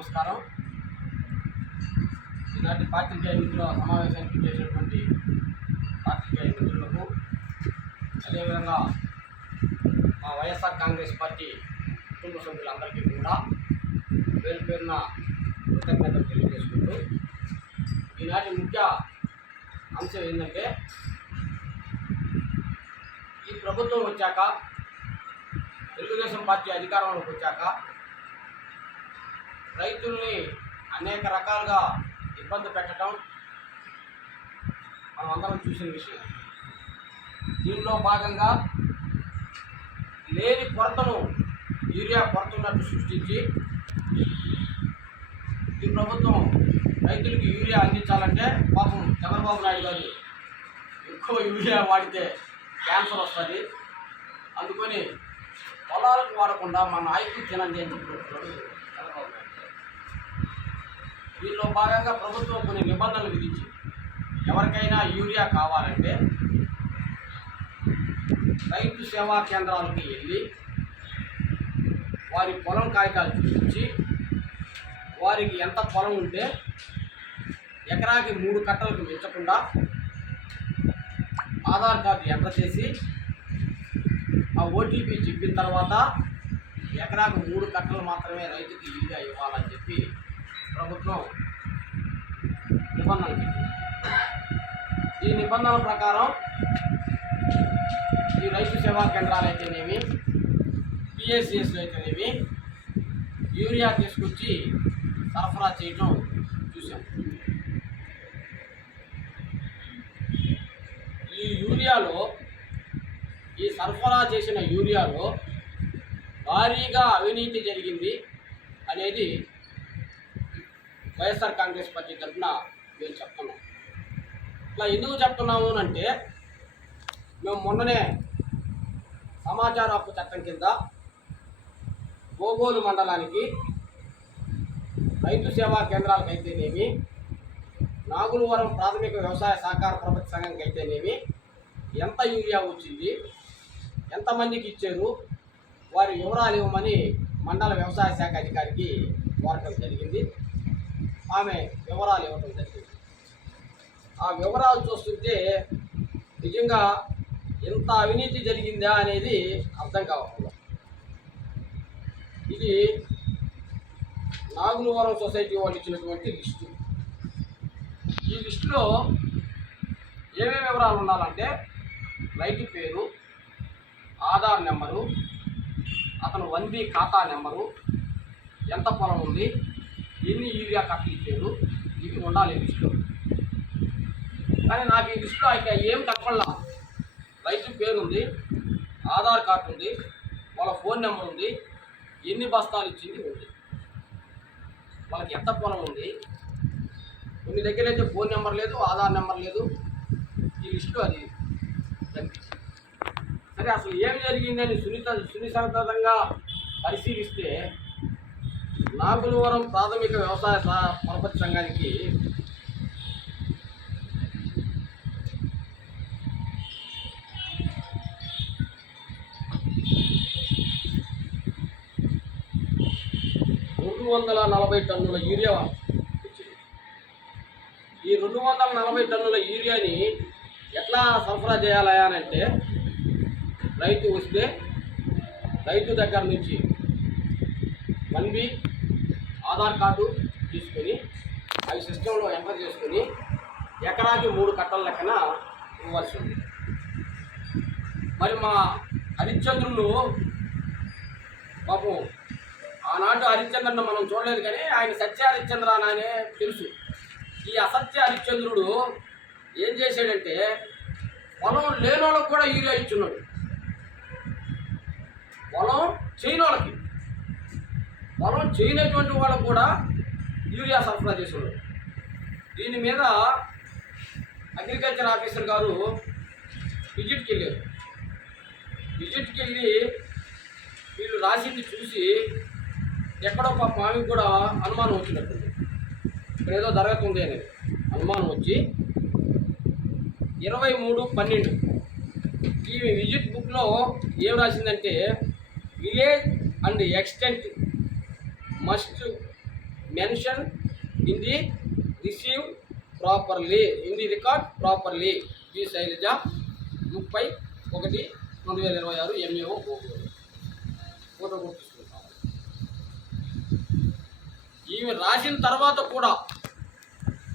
నమస్కారం. ఈనాటి పాత్రికేయ మిత్రుల సమావేశానికి చేసినటువంటి పాత్రికేయ మిత్రులకు, అదేవిధంగా మా వైఎస్ఆర్ కాంగ్రెస్ పార్టీ కుటుంబ సభ్యులందరికీ కూడా పేరు పేరున కృతజ్ఞతలు తెలియజేసుకుంటూ, ఈనాటి ముఖ్య అంశం ఏంటంటే, ఈ ప్రభుత్వం వచ్చాక, తెలుగుదేశం పార్టీ అధికారంలోకి వచ్చాక రైతుల్ని అనేక రకాలుగా ఇబ్బంది పెట్టడం మనం అందరం చూసిన విషయం. దీనిలో భాగంగా లేని కొరతను యూరియా కొరతున్నట్టు సృష్టించి ఈ ప్రభుత్వం రైతులకి యూరియా అందించాలంటే పాపం చంద్రబాబు నాయుడు గారు ఎక్కువ యూరియా వాడితే క్యాన్సర్ వస్తుంది, అందుకని పొలాలకు వాడకుండా మా నాయకులు తినండి అని చెప్తున్నాడు చంద్రబాబు నాయుడు. దీనిలో భాగంగా ప్రభుత్వం కొన్ని నిబంధనలు విధించి, ఎవరికైనా యూరియా కావాలంటే రైతు సేవా కేంద్రాలకు వెళ్ళి వారి పొలం కాగితాలు చూపించి, వారికి ఎంత పొలం ఉంటే ఎకరాకి 3 కట్టలకు మించకుండా ఆధార్ కార్డు ఎంటర్ చేసి ఆ ఓటీపీ చెప్పిన తర్వాత ఎకరాకు 3 కట్టలు మాత్రమే రైతుకి యూరియా ఇవ్వాలని చెప్పి ప్రభుత్వం నిబంధనలు పెట్టింది. ఈ నిబంధనల ప్రకారం ఈ రైతు సేవా కేంద్రాలు అయితేనేమి, పిఎస్సిఎస్లు అయితేనేమి యూరియా తీసుకొచ్చి సరఫరా చేయడం చూసాం. ఈ యూరియాలో, ఈ సరఫరా చేసిన యూరియాలో భారీగా అవినీతి జరిగింది అనేది వైఎస్ఆర్ కాంగ్రెస్ పార్టీ తరఫున మేము చెప్తున్నాం. ఇట్లా ఎందుకు చెప్తున్నాము అంటే, మేము మొన్ననే సమాచార హక్కు చట్టం కింద బోగోలు మండలానికి రైతు సేవా కేంద్రాలకు అయితేనేమి, నాగులవరం ప్రాథమిక వ్యవసాయ సహకార ప్రభుత్వ సంఘంకి అయితేనేమి ఎంత యూరియా వచ్చింది, ఎంతమందికి ఇచ్చారు, వారి వివరాలు ఇవ్వమని మండల వ్యవసాయ శాఖ అధికారికి కోరటం జరిగింది. ఆమె వివరాలు ఇవ్వటం జరిగింది. ఆ వివరాలు చూస్తుంటే నిజంగా ఎంత అవినీతి జరిగిందా అనేది అర్థం కావట్లేదు. ఇది నాగులవరం సొసైటీ వాళ్ళు ఇచ్చినటువంటి లిస్టు. ఈ లిస్టులో ఏమేమి వివరాలు ఉండాలంటే, రైతు పేరు, ఆధార్ నెంబరు, అతను 1B ఖాతా నెంబరు, ఎంత పొలం ఉంది, ఎన్ని యూరియా కట్టలు ఇచ్చారు, ఇవి ఉండాలి లిస్టులో. కానీ నాకు ఈ లిస్టులో అయితే ఏం కట్టపడలా. రైతు పేరు ఉంది, ఆధార్ కార్డు ఉంది, వాళ్ళ ఫోన్ నెంబర్ ఉంది, ఎన్ని బస్తాలు ఇచ్చింది ఉంది, వాళ్ళకి ఎంత పొలం ఉంది. కొన్ని దగ్గర అయితే ఫోన్ నెంబర్ లేదు, ఆధార్ నెంబర్ లేదు. ఈ లిస్టు అది కనిపిస్తుంది. సరే, అసలు ఏమి జరిగిందని సునిశ్చితంగా పరిశీలిస్తే, నాగులవరం ప్రాథమిక వ్యవసాయ పరపతి సంఘానికి $240 టన్నుల యూరియా వచ్చింది. ఈ 240 టన్నుల యూరియాని ఎట్లా సరఫరా చేయాలంటే, రైతు వస్తే రైతు దగ్గర నుంచి 1B ఆధార్ కార్డు తీసుకొని అవి సిస్టంలో ఎంటర్ చేసుకొని ఎకరాకి 3 కట్టల లెక్కన ఇవ్వాల్సి ఉంది. మరి మా హరిశ్చంద్రులు పాపం, ఆనాటి హరిశ్చంద్రుని మనం చూడలేదు, కానీ ఆయన సత్య హరిశ్చంద్ర అనే తెలుసు. ఈ అసత్య హరిశ్చంద్రుడు ఏం చేశాడంటే, పొలం లేని వాళ్ళకి కూడా యూరియా ఇచ్చున్నాడు. పొలం చేయని వాళ్ళకి, పొలం చేయనటువంటి వాళ్ళకు కూడా యూరియా సరఫరా చేస్తున్నాడు. దీని మీద అగ్రికల్చర్ ఆఫీసర్ గారు విజిట్కి వెళ్ళారు. విజిట్కి వెళ్ళి వీళ్ళు రాసింది చూసి ఎక్కడో పాప ఆమెకు కూడా అనుమానం వచ్చినట్టుంది, ఇక్కడ ఏదో జరుగుతుంది అనేది అనుమానం వచ్చి 23/12 ఈ విజిట్ బుక్లో ఏం రాసిందంటే, village and extent must mention in the receive properly in the record properly B Shailaja 30/1/2026 MAO photo కూడా తీసుకుంటాం. ఈమె రాసిన తర్వాత కూడా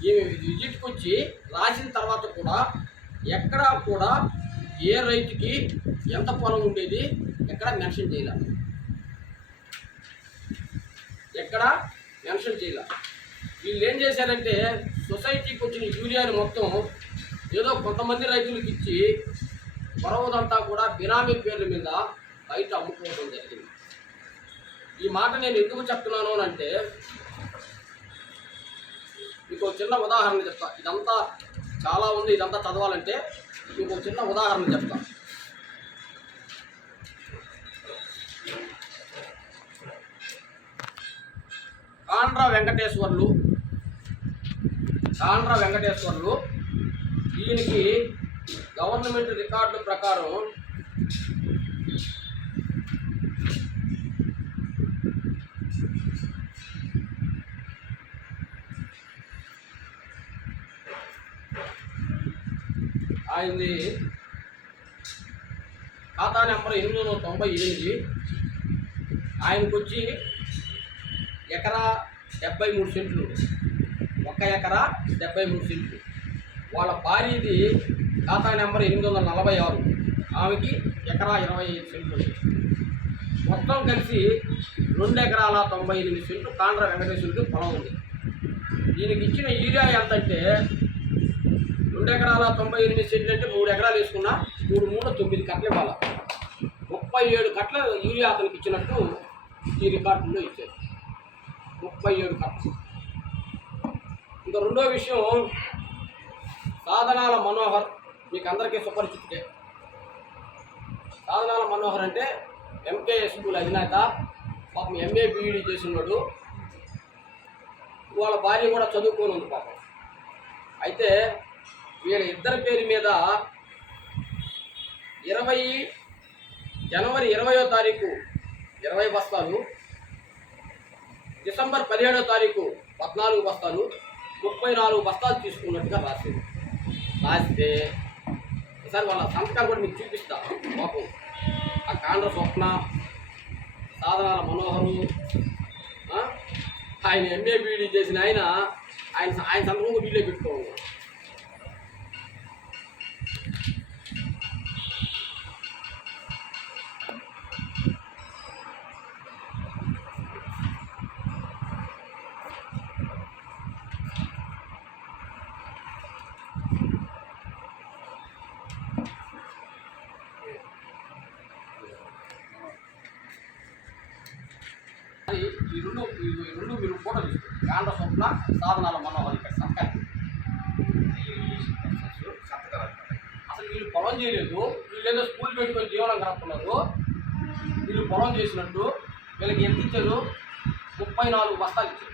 ఈమె విజిట్కి వచ్చి రాసిన తర్వాత కూడా ఎక్కడా కూడా ఏ రైతుకి ఎంత పొలం ఉండేది ఎక్కడ మెన్షన్ చేయాలి, ఎక్కడ మెన్షన్ చేయాలి. వీళ్ళు ఏం చేశారంటే సొసైటీకి వచ్చిన యూరియాని మొత్తం ఏదో కొంతమంది రైతులకు ఇచ్చి పొరవదంతా కూడా బినామీ పేర్ల మీద బయట అమ్ముకోవడం జరిగింది. ఈ మాట నేను ఎందుకు చెప్తున్నాను అంటే మీకు చిన్న ఉదాహరణ చెప్తా. ఇదంతా చాలా ఉంది, ఇదంతా చదవాలంటే మీకు చిన్న ఉదాహరణ చెప్తా. కాండ్ర వెంకటేశ్వర్లు దీనికి గవర్నమెంట్ రికార్డు ప్రకారం ఆయనది ఖాతా నెంబర్ 898. ఆయనకు వచ్చి ఎకరా 73 సెంట్లు, 1 ఎకరా 73 సెంట్లు. వాళ్ళ భార్యది ఖాతా నెంబర్ 846, ఆమెకి ఎకరా 25 సెంట్లు. మొత్తం కలిసి 2 ఎకరాల 98 సెంట్లు కాండ్ర వెంకటేశ్వరుడికి పొలం ఉంది. దీనికి ఇచ్చిన యూరియా ఎంత అంటే 2 ఎకరాల 98 సెంట్లు అంటే 3 ఎకరాలు వేసుకున్నా 9 కట్టలు ఇవ్వాలి. 37 కట్టల యూరియా అతనికి ఇచ్చినట్టు ఈ రికార్డుల్లో ఇచ్చారు. 37 కట్టలు. ఇంకా రెండో విషయం, సాధనాల మనోహర్ మీకు అందరికీ సుపరిచితుడే. సాధనాల మనోహర్ అంటే ఎంకేఎస్ స్కూల్ అధినేత, పాపం ఎంఏ బీఈడీ చేసినాడు. వాళ్ళ భార్య కూడా చదువుకొని ఉంది పాపం. అయితే వీళ్ళ ఇద్దరి పేరు మీద జనవరి 20వ తారీఖు 20 బస్తాలు, డిసెంబర్ 17వ తారీఖు 14 బస్తాలు, 34 బస్తాలు తీసుకున్నట్టుగా రాస్తే ఈసారి వాళ్ళ సంతకాలు కూడా మీకు చూపిస్తా. పాపం ఆ కాండ్ర స్వప్న, సాధనాల మనోహరు, ఆయన ఎంఏ బీఈడీ చేసిన ఆయన సంతకం కూడా వీళ్ళే పెట్టుకోవాలి. ఈ రెండు మీరు ఫోటో తీసుకోండి. కాండ్ర స్వప్న, సాధనాల మనోహర్ ఇక్కడ సంతకాలు. అసలు వీళ్ళు పొలం చేయలేదు, వీళ్ళు ఏదో స్కూల్ పెట్టుకొని జీవనం గడుపుతున్నారు. వీళ్ళు పొలం చేసినట్టు వీళ్ళకి ఎంత ఇచ్చారు? 34 బస్తాలు ఇచ్చారు.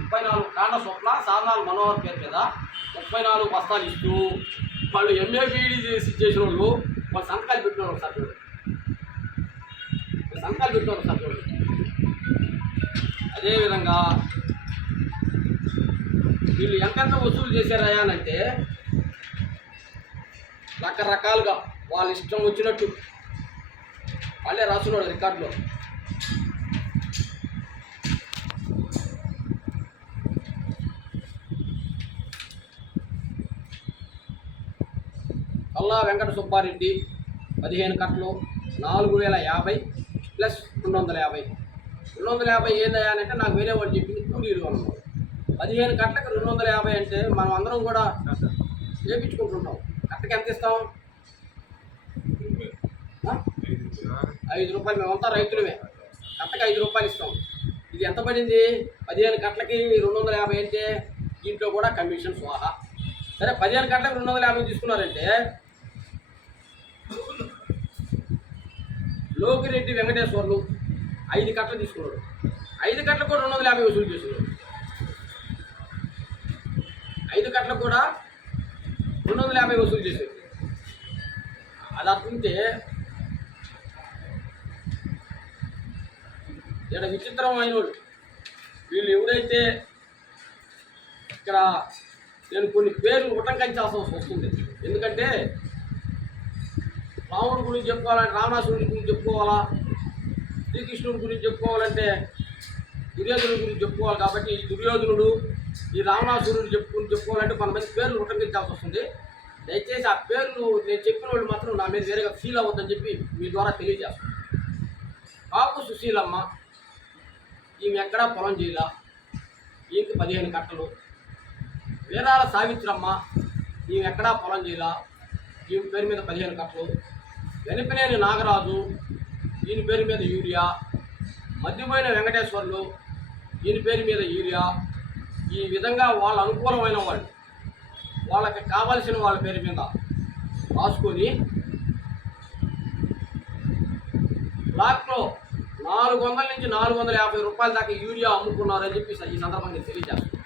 34 కాండ్ర స్వప్న, సాధనాల మనోహర్ పేరు మీద 34 బస్తాలు ఇస్తూ వాళ్ళు ఎంఏ బీఈడీ చేసిన వాళ్ళు సంతకాలు పెట్టినారు. ఒకసారి చూడండి, సంతకాలు పెట్టినారు ఒకసారి చూడండి. అదేవిధంగా వీళ్ళు ఎంతెంత వసూలు చేశారయా అంటే రకరకాలుగా వాళ్ళ ఇష్టం వచ్చినట్టు వాళ్ళే రాస్తున్నాడు రికార్డులో. కల్లా వెంకట సుబ్బారెడ్డి 15 కట్టలు 4050 ప్లస్ 250. 250 ఏందయ్యా అంటే నాకు వేరే వాడు చెప్పింది కూలీలు అన్నమాట. 15 కట్టలకు 250 అంటే మనం అందరం కూడా చేయించుకుంటుంటాం. కట్టకి ఎంత ఇస్తాం? 5 రూపాయలు. మేమంతా రైతులమే. కట్టకి 5 రూపాయలు ఇస్తాం. ఇది ఎంత పడింది? 15 కట్టలకి 250 అంటే దీంట్లో కూడా కమిషన్ స్వాహా. సరే 15 కట్టలకు 250 తీసుకున్నారంటే లోకిరెడ్డి వెంకటేశ్వర్లు 5 కట్టలు తీసుకున్నాడు. 5 కట్టలకు కూడా 250 వసూలు చేస్తున్నాడు. 5 కట్టలకు కూడా 250 వసూలు చేశాడు. అది అట్టుంటే ఇక్కడ విచిత్రమైన వాళ్ళు వీళ్ళు ఎవరైతే ఇక్కడ నేను కొన్ని పేర్లు ఉటంకించాల్సి వస్తుంది. ఎందుకంటే రాముడి గురించి చెప్పుకోవాలంటే రావణాసురుడి గురించి చెప్పుకోవాలా, శ్రీకృష్ణుడి గురించి చెప్పుకోవాలంటే దుర్యోధనుడి గురించి చెప్పుకోవాలి. కాబట్టి ఈ దుర్యోధనుడు ఈ రావణాసురుడు చెప్పుకోవాలంటే కొంతమంది పేర్లు ఉటంకించాల్సి వస్తుంది. దయచేసి ఆ పేర్లు నేను చెప్పిన వాళ్ళు మాత్రం నా మీద వేరేగా ఫీల్ అవ్వద్దని చెప్పి మీ ద్వారా తెలియజేస్తాను. కాపు సుశీలమ్మ, ఈమె ఎక్కడా పొలం చేయాల, ఈమెకి 15 కట్టలు. వీరాల సావిత్రమ్మ, ఈమె ఎక్కడా పొలం చేయాల, ఈమె పేరు మీద 15 కట్టలు. వెనిపినేని నాగరాజు, ఈయన పేరు మీద యూరియా. మధ్యపోయిన వెంకటేశ్వర్లు, ఈయన పేరు మీద యూరియా. ఈ విధంగా వాళ్ళ అనుకూలమైన వాళ్ళు వాళ్ళకి కావాల్సిన వాళ్ళ పేరు మీద రాసుకొని బ్లాక్లో 400 నుంచి 450 రూపాయల దాకా యూరియా అమ్ముకున్నారని చెప్పి ఈ సందర్భంగా నేను తెలియజేస్తాను.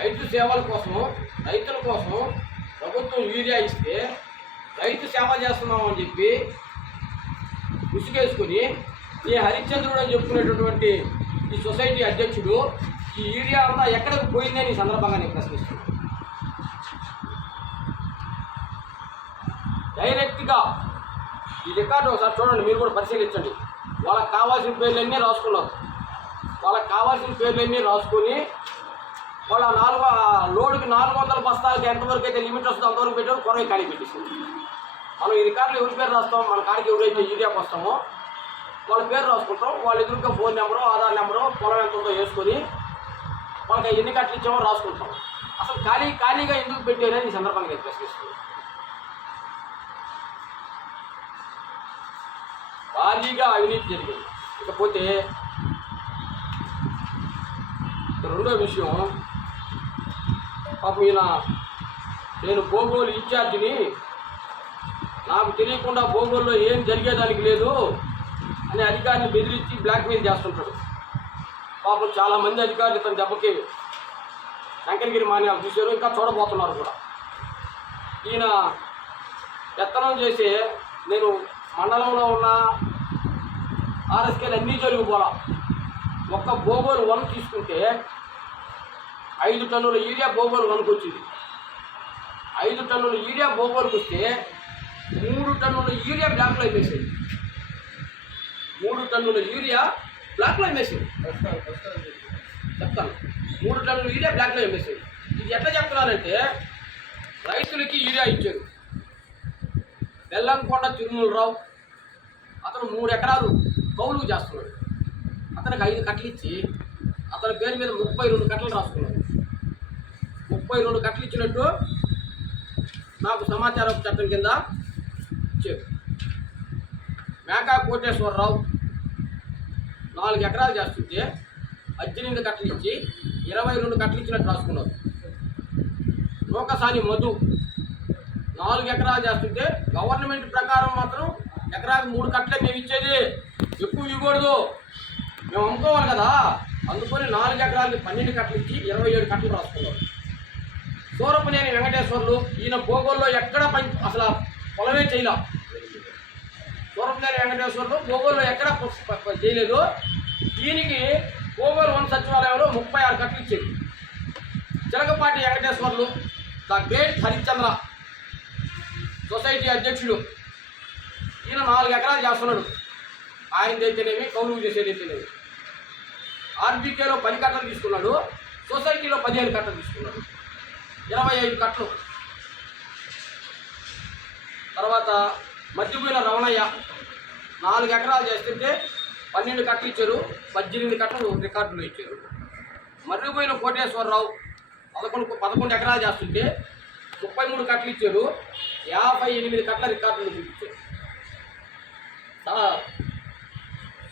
రైతు సేవల కోసం, రైతుల కోసం ప్రభుత్వం యూరియా ఇస్తే రైతు సేవ చేస్తున్నామని చెప్పి ముసుగేసుకొని ఈ హరిశ్చంద్రుడు అని చెప్పుకునేటటువంటి ఈ సొసైటీ అధ్యక్షుడు ఈ యూరియా అంతా ఎక్కడికి పోయిందని ఈ సందర్భంగా నేను ప్రశ్నిస్తున్నాను. డైరెక్ట్గా ఈ రికార్డు ఒకసారి చూడండి, మీరు కూడా పరిశీలించండి. వాళ్ళకి కావాల్సిన పేర్లన్నీ రాసుకున్నారు. వాళ్ళకి కావాల్సిన పేర్లన్నీ రాసుకొని వాళ్ళ లోడుకి 400 బస్తాలకి ఎంతవరకు అయితే లిమిట్ వస్తుందో అంతవరకు పెట్టారు, కొరవి ఖాళీ పెట్టేసింది. మనం ఈ రికార్డులో ఎవరి పేరు రాస్తాం, మన కాడికి ఎవరైతే యూరియాకి వస్తామో వాళ్ళ పేరు రాసుకుంటాం. వాళ్ళ ఎదురుగా ఫోన్ నెంబరు, ఆధార్ నెంబరు, పొలం ఎంత ఉందో వేసుకొని వాళ్ళకి ఎన్ని కట్టలు ఇచ్చామో రాసుకుంటాం. అసలు ఖాళీగా ఎందుకు పెట్టారని ఈ సందర్భంగా నేను ప్రశ్నిస్తున్నాను. భారీగా అవినీతి జరిగింది. ఇకపోతే రెండో విషయం, పాపం ఈయన నేను బోగోలు ఇన్ఛార్జిని, నాకు తెలియకుండా బోగోల్లో ఏం జరిగేదానికి లేదు అని అధికారిని బెదిరించి బ్లాక్మెయిల్ చేస్తుంటాడు. పాపం చాలామంది అధికారులు ఇతని దెబ్బకి శంకరగిరి మాన్యాలు చూశారు, ఇంకా చూడబోతున్నారు కూడా. ఈయన పెత్తనం చేసి నేను మండలంలో ఉన్న ఆర్ఎస్కేలు అన్నీ జరిగిపోలా. ఒక్క బోగోలు 1 తీసుకుంటే 5 టన్నుల యూరియా బోగోలు 1కి వచ్చింది. 5 టన్నుల యూరియా బోగోలుకి వస్తే 3 టన్నుల యూరియా బ్లాక్లో వేసేది. 3 టన్నుల యూరియా బ్లాక్లో వేసేది. చెప్తాను, 3 టన్నుల యూరియా బ్లాక్లో వేసేది. ఇది ఎట్లా చెప్తున్నానంటే, రైతులకి యూరియా ఇచ్చారు. బెల్లంకొండ తిరుమలరావు అతను 3 ఎకరాలు కౌలుకు చేస్తున్నాడు. అతనికి 5 కట్టలు ఇచ్చి అతని పేరు మీద 32 కట్టలు రాసుకున్నాడు. 32 కట్టలు ఇచ్చినట్టు నాకు సమాచారం చట్టం కింద ఇచ్చారు. మేకా కోటేశ్వరరావు 4 ఎకరాలు చేస్తుంటే 18 కట్టలు ఇచ్చి 22 కట్టలు ఇచ్చినట్టు రాసుకున్నారు. నూకసాని మధు 4 ఎకరాలు చేస్తుంటే గవర్నమెంట్ ప్రకారం మాత్రం ఎకరాకి 3 కట్టలే మేము ఇచ్చేది, ఎక్కువ ఇవ్వకూడదు, మేము అమ్ముకోవాలి కదా, అందుకొని 4 ఎకరాలకి 12 కట్టలు ఇచ్చి 27 కట్టలు రాసుకున్నారు. సూరపనేని వెంకటేశ్వర్లు, ఈయన బోగోల్లో ఎక్కడ అసలు పొలమే చేయలే. సూరపనేని వెంకటేశ్వర్లు బోగోల్లో ఎక్కడ చేయలేదు. ఈయనకి బోగోలు 1 సచివాలయంలో 36 కట్టలు ఇచ్చేది. Chilakapati Venkateswarlu the great Harishchandra society అధ్యక్షుడు, ఈయన 4 ఎకరాలు చేస్తున్నాడు. ఆయనదైతేనేమి, కౌలుకు చేసేదైతేనేమి. ఆర్బీకేలో 10 కట్టలు తీసుకున్నాడు, సొసైటీలో 15 కట్టలు తీసుకున్నాడు, 25 కట్టలు. తర్వాత మధ్యపోయిన రమణయ్య 4 ఎకరాలు చేస్తుంటే 12 కట్టలు ఇచ్చారు, 18 కట్టలు రికార్డులో ఇచ్చారు. మర్రిపోయిన కోటేశ్వరరావు 11 ఎకరాలు చేస్తుంటే 33 కట్టలు ఇచ్చారు, 58 కట్టల రికార్డులు చూపించారు.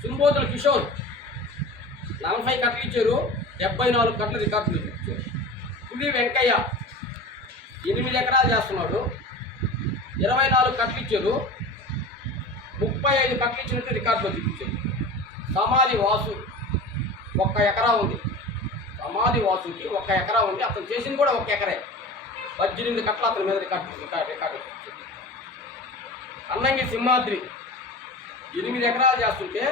సింబోతుల కిషోర్ 40 కట్టలు ఇచ్చారు, 74 కట్టల రికార్డులు చూపించారు. పులి వెంకయ్య 8 ఎకరాలు చేస్తున్నాడు, 24 కట్టలు ఇచ్చారు, 35 కట్టలు ఇచ్చినట్టు రికార్డులో చూపించారు. సమాధి వాసు 1 ఎకరా ఉంది. సమాధి వాసుకి 1 ఎకరా ఉంది, అతను చేసింది కూడా 1 ఎకరే. 18 కట్టలు అతని మీద రికార్డు. అన్నంగి సింహాద్రి 8 ఎకరాలు చేస్తుంటే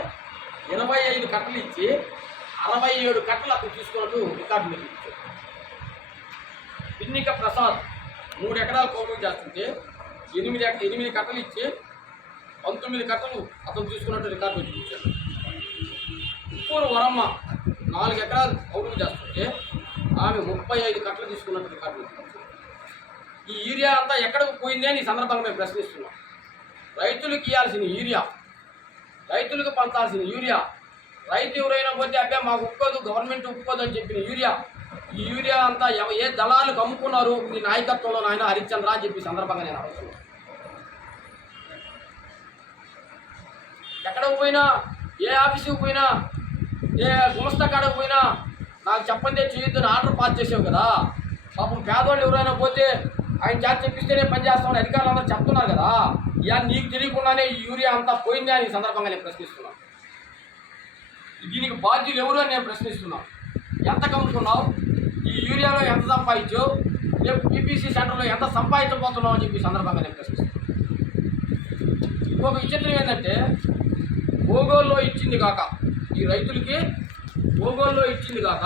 25 కట్టలు ఇచ్చి 67 కట్టలు అక్కడ తీసుకున్నట్టు రికార్డు మీద ఇచ్చారు. పిన్నిక ప్రసాద్ 3 ఎకరాలు కౌలు చేస్తుంటే 8 కట్టలు ఇచ్చి 19 కట్టలు అతను తీసుకున్నట్టు రికార్డు మీద ఇచ్చారు. ఉప్పూరు వరమ్మ 4 ఎకరాలు కౌలు చేస్తుంటే ఆమె 35 కట్టలు తీసుకున్నట్టు రికార్డు మీద ఇచ్చారు. ఈ యూరియా అంతా ఎక్కడికి పోయింది అని ఈ సందర్భంగా మేము ప్రశ్నిస్తున్నాం. రైతులకు ఇవ్వాల్సిన యూరియా, రైతులకు పంచాల్సిన యూరియా, రైతు ఎవరైనా పోతే అబ్బే మాకు ఒప్పుకోదు, గవర్నమెంట్ ఒప్పుకోదు అని చెప్పిన యూరియా, ఈ యూరియా అంతా ఏ దళాలకు అమ్ముకున్నారు మీ నాయకత్వంలో నాయన హరిశ్చంద్ర అని చెప్పి సందర్భంగా నేను అడుగుతున్నాను. ఎక్కడికి పోయినా, ఏ ఆఫీసుకి పోయినా, ఏ గుమస్తా కాడకు పోయినా నాకు చెప్పందే చేయొద్దని ఆర్డర్ పాస్ చేసావు కదా. పాపం పేదవాళ్ళు ఎవరైనా పోతే ఆయన చేత చెప్పిస్తేనే పనిచేస్తామని అధికారులు అందరూ చెప్తున్నారు కదా. ఇక నీకు తెలియకుండానే ఈ యూరియా అంతా పోయిందే అని సందర్భంగా నేను ప్రశ్నిస్తున్నాను. దీనికి బాధ్యులు ఎవరు అని నేను ప్రశ్నిస్తున్నాను. ఎంత కమ్ముకున్నావు, ఈ యూరియాలో ఎంత సంపాదించావు, రేపు పీపీసీ సెంటర్లో ఎంత సంపాదించబోతున్నావు అని చెప్పి సందర్భంగా నేను ప్రశ్నిస్తున్నాను. ఇంకొక విచిత్రం ఏంటంటే ఓగోల్లో ఇచ్చింది కాక, ఈ రైతులకి ఓగోల్లో ఇచ్చింది కాక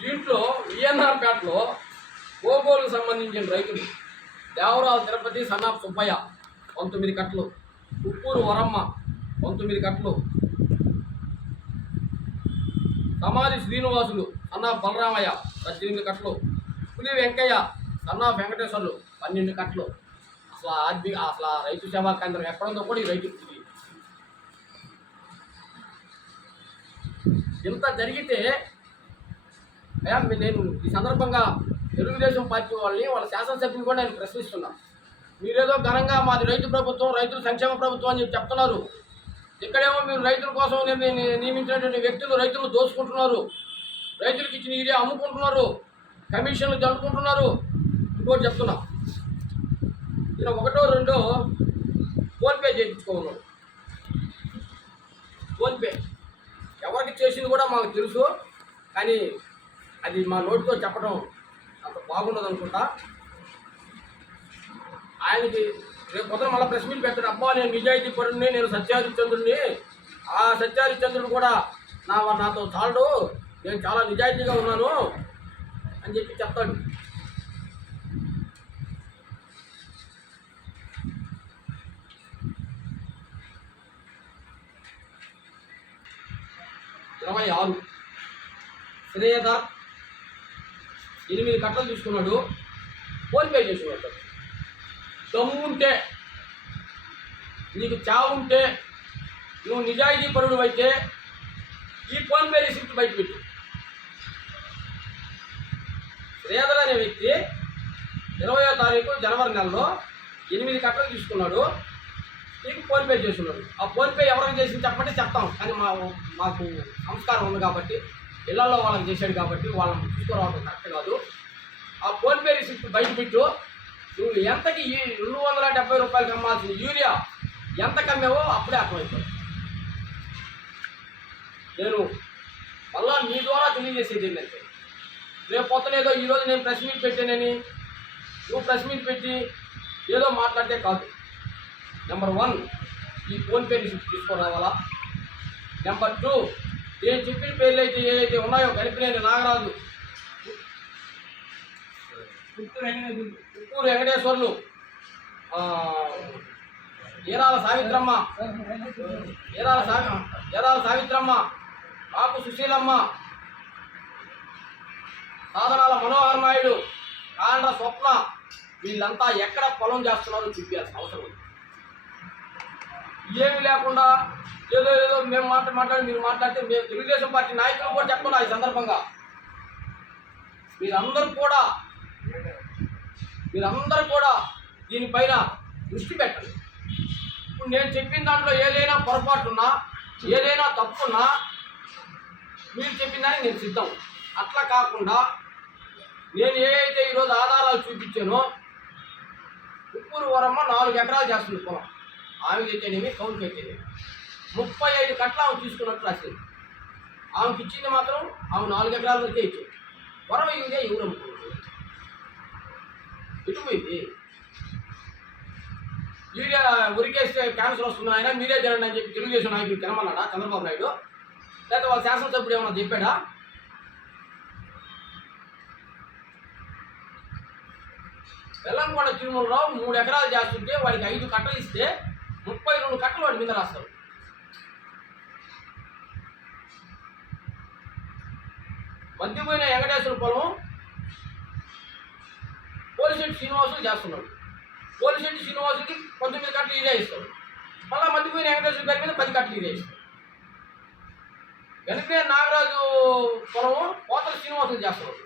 దీంట్లో విఎన్ఆర్పేటలో ఓగోలుకు సంబంధించిన రైతులు దేవరావు తిరుపతి సన్నాఫ్ సుబ్బయ్య 19 కట్టలు, ఉప్పూరు వరమ్మ 19 కట్టలు, సమాధి శ్రీనివాసులు సన్నాఫ్ బలరామయ్య 18 కట్టలు, పులి వెంకయ్య సన్నాఫ్ వెంకటేశ్వర్లు 12 కట్టలు. అసలు రైతు సేవా కేంద్రం ఎక్కడుందో కూడా ఈ రైతులు తెలియదు. ఇంత జరిగితే నేను ఈ సందర్భంగా తెలుగుదేశం పార్టీ వాళ్ళని, వాళ్ళ శాసనసభ్యులు కూడా నేను ప్రశ్నిస్తున్నాను. మీరేదో ఘనంగా మాది రైతు ప్రభుత్వం, రైతుల సంక్షేమ ప్రభుత్వం అని చెప్పి చెప్తున్నారు. ఇక్కడేమో మీరు రైతుల కోసం నియమించినటువంటి వ్యక్తులు రైతులు దోచుకుంటున్నారు, రైతులకు ఇచ్చిన యూరియా అమ్ముకుంటున్నారు, కమిషన్లు జరుపుకుంటున్నారు. ఇంకోటి చెప్తున్నా, ఈయన 1, 2 ఫోన్పే చేయించుకోవాలి. ఫోన్పే ఎవరికి చేసింది కూడా మాకు తెలుసు, కానీ అది మా నోటితో చెప్పడం అంత బాగుండదు అనుకుంటా. ఆయనకి రేపు పొద్దున మళ్ళీ ప్రెస్ మీట్ పెట్టాడు. అబ్బా నేను నిజాయితీ పరుడిని, నేను సత్యహరిశ్చంద్రుడిని, ఆ సత్యహరిశ్చంద్రుడు కూడా నాతో చాలడు, నేను చాలా నిజాయితీగా ఉన్నాను అని చెప్పి చెప్తాడు. ఇరవై 6 శ్రేయధర్ 8 కట్టలు తీసుకున్నాడు, ఫోన్పే చేసుకున్నాడు. దమ్ము ఉంటే, నీకు చావు ఉంటే, నువ్వు నిజాయితీ పరుడు అయితే ఈ ఫోన్పే రిసిప్ట్ బయట పెట్టు. శ్రీధర్ అనే వ్యక్తి 20వ తారీఖు జనవరి నెలలో 8 కట్టలు తీసుకున్నాడు, నీకు ఫోన్పే చేస్తున్నాడు. ఆ ఫోన్పే ఎవరికి చేసింది చెప్పంటే చెప్తాం, కానీ మాకు సంస్కారం ఉంది కాబట్టి, ఇళ్లలో వాళ్ళకి చేశాడు కాబట్టి వాళ్ళని తీసుకురావడం కరెక్ట్ కాదు. ఆ ఫోన్పే రిసిప్ట్ బయట పెట్టు. నువ్వు ఎంతకి 270 రూపాయలకి అమ్మాల్సిన యూరియా ఎంత కమ్మావో అప్పుడే అర్థమైపోయింది. నేను మళ్ళా మీ ద్వారా తెలియజేసేది ఏంటంటే, రేపు పొద్దున ఏదో ఈరోజు నేను ప్రెస్ మీట్ పెట్టానని నువ్వు ప్రెస్ మీట్ పెట్టి ఏదో మాట్లాడితే కాదు. నెంబర్ 1 ఈ ఫోన్పే రిసిప్ట్ తీసుకురావాలా. నెంబర్ 2 నేను చెప్పిన పేర్లు అయితే ఏవైతే ఉన్నాయో కలిపినేని నాగరాజు, ఉప్పూరు వెంకటేశ్వర్లు, ఏరాల సావిత్రమ్మ, కాపు సుశీలమ్మ, సాధనాల మనోహర్ నాయుడు, కాండ్ర స్వప్న, వీళ్ళంతా ఎక్కడ పొలం చేస్తున్నారో చూపించాల్సిన అవసరం ఉంది. ఏమి లేకుండా ఏదో మేము మాట్లాడి మీరు మాట్లాడితే మేము తెలుగుదేశం పార్టీ నాయకులు కూడా చెప్తున్నా ఈ సందర్భంగా, మీరందరూ కూడా దీనిపైన దృష్టి పెట్టండి. ఇప్పుడు నేను చెప్పిన దాంట్లో ఏదైనా పొరపాటున్నా, ఏదైనా తప్పున్నా మీరు చెప్పిన దానికి నేను సిద్ధం. అట్లా కాకుండా నేను ఏదైతే ఈరోజు ఆధారాలు చూపించానో, ఉప్పూరు వరమ్మ 4 ఎకరాలు చేస్తుంది పొలం, ఆమెకి అయితేనేమి కౌలుకి అయితేనేమి 35 కట్టలు ఆమె తీసుకున్నట్టు రాసింది. ఆమెకి ఇచ్చింది మాత్రం ఆమె 4 ఎకరాల వరకే ఇచ్చింది. వరమ యూరియా ఎవరు అమ్ముకున్నారు, ఎటుపోయింది? యూరియా ఉరికేస్తే క్యాన్సర్ వస్తుంది ఆయన మీరే తినండి అని చెప్పి తెలుగుదేశం నాయకుడు తినమన్నాడా చంద్రబాబు నాయుడు? లేకపోతే వాళ్ళ శాసనసభ్యుడు ఏమన్నా చెప్పాడా? వెల్లంకొండ తిరుమలరావు 3 ఎకరాలు చేస్తుంటే వాడికి 5 కట్టలు ఇస్తే 32 కట్టలు వాడి మీద రాస్తారు. మధ్యపోయిన వెంకటేశ్వర పొలం పోలిశెట్టి శ్రీనివాసులు చేస్తున్నాడు. పోలిశెట్టి శ్రీనివాసులకి 19 కట్టలు ఇదే ఇస్తాడు. మళ్ళీ మధ్యపోయిన వెంకటేశ్వర గారి మీద 10 కట్టలు ఇదే ఇస్తాడు. వెనకనే నాగరాజు పొలము పోతల శ్రీనివాసులు చేస్తున్నాడు.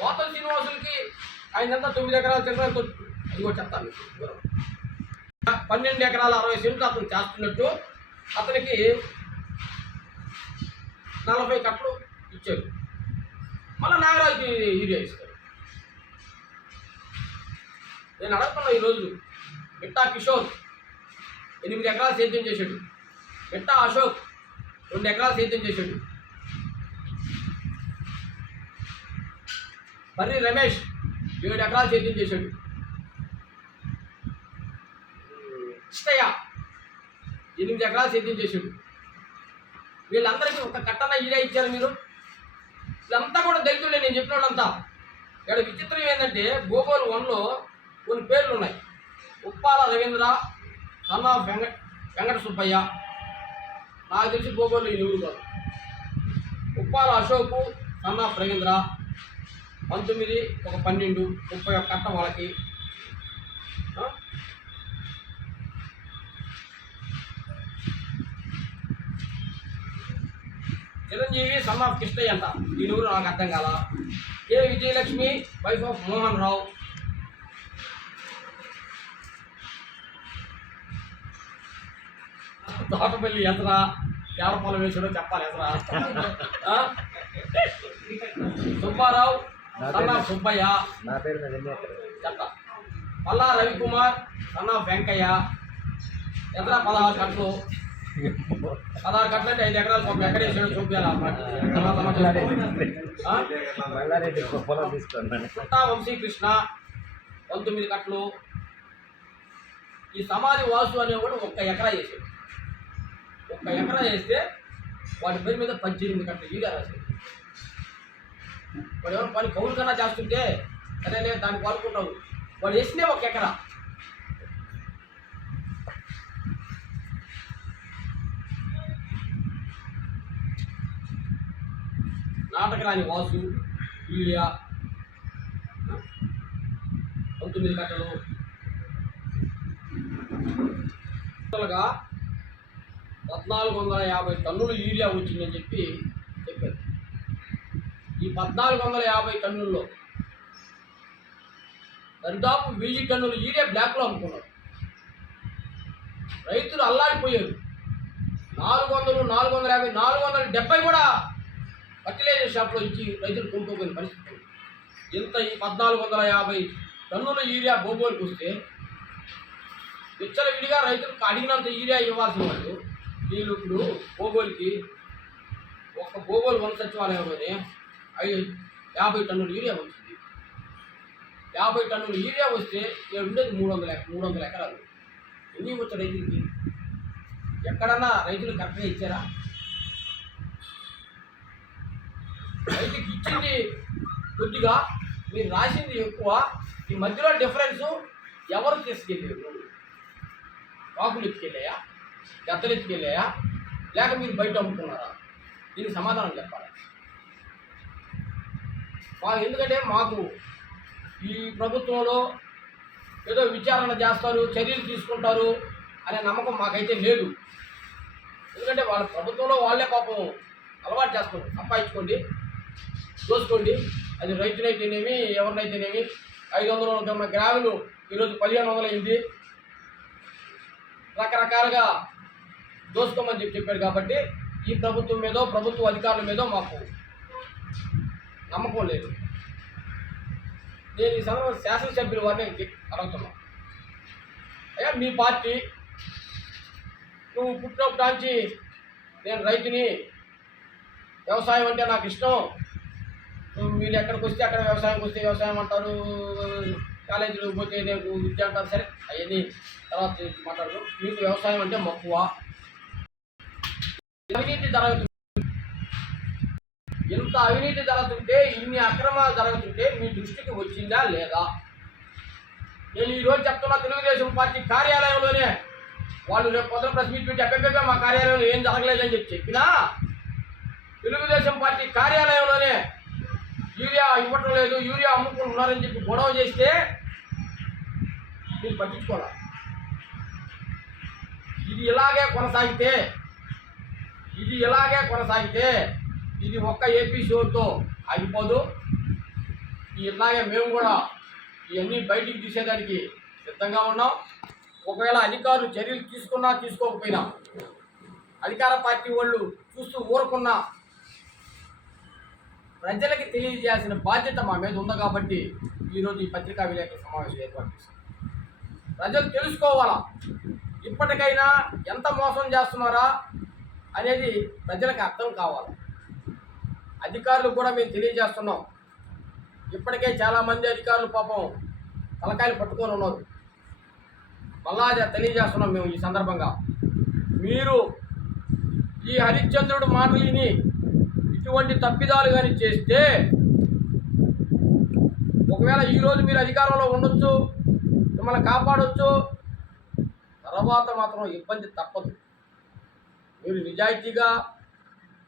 పోతల శ్రీనివాసులకి ఆయనంతా 9 ఎకరాలు చిల్లర ఇదిగో చెప్తాను. 12 ఎకరాల 60 సెంట్లు అతను చేస్తున్నట్టు అతనికి 40 కట్టలు ఇచ్చాడు. మళ్ళీ నాగరాజుకి యూరియా ఇస్తాడు. నేను అడుగుతున్నా ఈరోజు మిట్టా కిషోర్ 8 ఎకరాలు సేద్యం చేశాడు. మిట్టా అశోక్ 2 ఎకరాలు సేద్యం చేశాడు. బర్రి రమేష్ 7 ఎకరాలు సేద్యం చేశాడు. ఇష్టయ్య 8 ఎకరాలు సేద్యం చేశాడు. వీళ్ళందరికీ ఒక కట్టన యూరియా ఇచ్చారు మీరు? వీళ్ళంతా కూడా దళితులే, నేను చెప్పిన వాళ్ళంతా. ఇక్కడ విచిత్రం ఏంటంటే భూగోళ 1లో కొన్ని పేర్లు ఉన్నాయి. ఉప్పాల రవీంద్ర, సన్నా వెంకట సుబ్బయ్య. నాకు తెలిసి భూగోళ ఎవరు కాదు. ఉప్పాల అశోకు, సన్నా రవీంద్ర 19, ఒక 12, 31 కట్ట వాళ్ళకి. చిరంజీవి సన్ ఆఫ్ కృష్ణయ్య అంట. ఈ ఊరు నాకు అర్థం కాల. కే విజయలక్ష్మి వైఫ్ ఆఫ్ మోహన్ రావు. తోటపల్లి ఎసరా దేవరపాలెం వేసాడో చెప్పాలి. ఎసరా సుబ్బారావు సన్ ఆఫ్ సుబ్బయ్య చెత్త. పల్లా రవికుమార్ సన్ ఆఫ్ వెంకయ్య ఎసరా 16 కట్టలు. 16 కట్టలు అంటే 5 ఎకరాలు ఒక ఎక్కడ వేసాడో చూపించాలి. పుట్టా వంశీకృష్ణ 19 కట్టలు. ఈ సమాధి వాసు అనేవాడు 1 ఎకరా చేశాడు. 1 ఎకరా చేస్తే వాడి పేరు మీద 18 కట్టలు యూరియా రాశాడు. వాడు ఎవరు పని కౌలు కన్నా చేస్తుంటే అదే దాన్ని పాల్గొంటావు. వాడు వేసినే 1 ఎకరా. నాటకరాని వాసు యూరియా 19 కట్టలు. టోటల్గా 1450 టన్నులు యూరియా వచ్చిందని చెప్పారు. ఈ 1450 టన్నుల్లో దాదాపు 1000 టన్నులు యూరియా బ్లాక్లో అమ్ముకున్నారు. రైతులు అల్లాడిపోయారు. 400, 450, 470 కూడా ఫర్టిలైజర్ షాప్లో ఇచ్చి రైతులు కొనుక్కోపోయిన పరిస్థితి. ఇంత ఈ 1450 టన్నుల యూరియా భూగోళకి వస్తే విచ్చలవిడిగా రైతులకు అడిగినంత యూరియా ఇవ్వాల్సిన వాళ్ళు వీళ్ళు ఇప్పుడు భూగోళకి ఒక భూగోళ వన సచివాలయంలోనే 50 టన్నుల యూరియా వచ్చింది. 50 టన్నుల యూరియా వస్తే ఉండేది 300 ఎకరాలు. ఎన్ని వచ్చే రైతులకి? ఎక్కడన్నా రైతులు కరెక్ట్గా ఇచ్చారా? రైతుకి ఇచ్చింది కొద్దిగా, మీరు రాసింది ఎక్కువ. ఈ మధ్యలో డిఫరెన్సు ఎవరు తీసుకెళ్ళారు? వాకులు ఎత్తుకెళ్ళాయా, గద్దలు ఎత్తుకెళ్ళాయా, లేక మీరు బయట అమ్ముకున్నారా? దీనికి సమాధానం చెప్పాలి. ఎందుకంటే మాకు ఈ ప్రభుత్వంలో ఏదో విచారణ చేస్తారు, చర్యలు తీసుకుంటారు అనే నమ్మకం మాకైతే లేదు. ఎందుకంటే వాళ్ళ ప్రభుత్వంలో వాళ్ళే పాపం అలవాటు చేస్తారు. సంపాదించుకోండి, దోసుకోండి. అది రైతులైతేనేమి ఎవరినైతేనేమి. 590 గ్రాములు ఈరోజు 1500 అయింది. రకరకాలుగా దోసుకోమని చెప్పారు. కాబట్టి ఈ ప్రభుత్వం మీదో ప్రభుత్వ అధికారుల మీదో మాకు నమ్మకం లేదు. నేను ఈ సందర్భంగా శాసనసభ్యుల వారిని అడుగుతున్నాను. అయ్యా, మీ పార్టీ నువ్వు పుట్టినప్పటి నుంచి నేను రైతుని, వ్యవసాయం అంటే నాకు ఇష్టం, మీరు ఎక్కడికి వస్తే అక్కడ వ్యవసాయంకి వస్తే వ్యవసాయం అంటారు, కాలేజీలోకి పోతే నేను విద్య అంటారు, సరే అవన్నీ తర్వాత మాట్లాడదు. మీకు వ్యవసాయం అంటే మక్కువ. అవినీతి జరుగుతుంది, ఇంత అవినీతి జరుగుతుంటే, ఇన్ని అక్రమాలు జరుగుతుంటే మీ దృష్టికి వచ్చిందా లేదా? నేను ఈరోజు చెప్తున్నా, తెలుగుదేశం పార్టీ కార్యాలయంలోనే వాళ్ళు రేపు పొద్దున ప్రెస్ మీట్ పెట్టి అబ్బెబ్బే మా కార్యాలయంలో ఏం జరగలేదని చెప్పినా, తెలుగుదేశం పార్టీ కార్యాలయంలోనే యూరియా ఇవ్వటం లేదు, యూరియా అమ్ముకుంటున్నారని చెప్పి గొడవ చేస్తే మీరు పట్టించుకోవాలి. ఇది ఇలాగే కొనసాగితే ఇది ఒక్క ఏపీ షోతో ఆగిపోదు. ఇలాగే మేము కూడా ఇవన్నీ బయటికి తీసేదానికి సిద్ధంగా ఉన్నాం. ఒకవేళ అధికారులు చర్యలు తీసుకున్నా తీసుకోకపోయినా, అధికార పార్టీ వాళ్ళు చూస్తూ ఊరుకున్నా, ప్రజలకి తెలియజేయాల్సిన బాధ్యత మా మీద ఉంది. కాబట్టి ఈరోజు ఈ పత్రికా విలేకరుల సమావేశం ఏర్పాటు చేశాం. ప్రజలు తెలుసుకోవాలా, ఇప్పటికైనా ఎంత మోసం చేస్తున్నారా అనేది ప్రజలకు అర్థం కావాలి. అధికారులకు కూడా మేము తెలియజేస్తున్నాం. ఇప్పటికే చాలామంది అధికారులు పాపం తలకాయలు పట్టుకొని ఉన్నారు. మళ్ళా తెలియజేస్తున్నాం మేము ఈ సందర్భంగా, మీరు ఈ హరిశ్చంద్రుడు మాటలు విని ఇటువంటి తప్పిదాలు కానీ చేస్తే, ఒకవేళ ఈరోజు మీరు అధికారంలో ఉండొచ్చు, మిమ్మల్ని కాపాడవచ్చు, తర్వాత మాత్రం ఇబ్బంది తప్పదు. మీరు నిజాయితీగా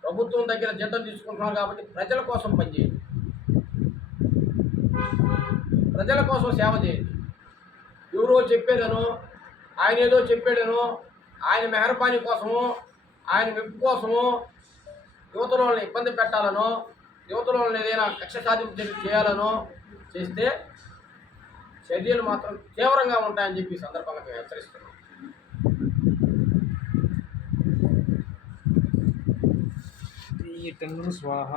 ప్రభుత్వం దగ్గర జీతం తీసుకుంటున్నారు కాబట్టి ప్రజల కోసం పనిచేయండి, ప్రజల కోసం సేవ చేయండి. ఎవరో చెప్పేదనో, ఆయన ఏదో చెప్పాడనో, ఆయన మెహర్బానీ కోసమో, ఆయన మెప్పు కోసమో యువతలో వాళ్ళని ఇబ్బంది పెట్టాలనో, యువతలో వాళ్ళని ఏదైనా కక్ష సాధింపు చేయాలనో చేస్తే చర్యలు మాత్రం తీవ్రంగా ఉంటాయని చెప్పి సందర్భంగా మేము హెచ్చరిస్తున్నాం. ఈ టన్ను స్వాహ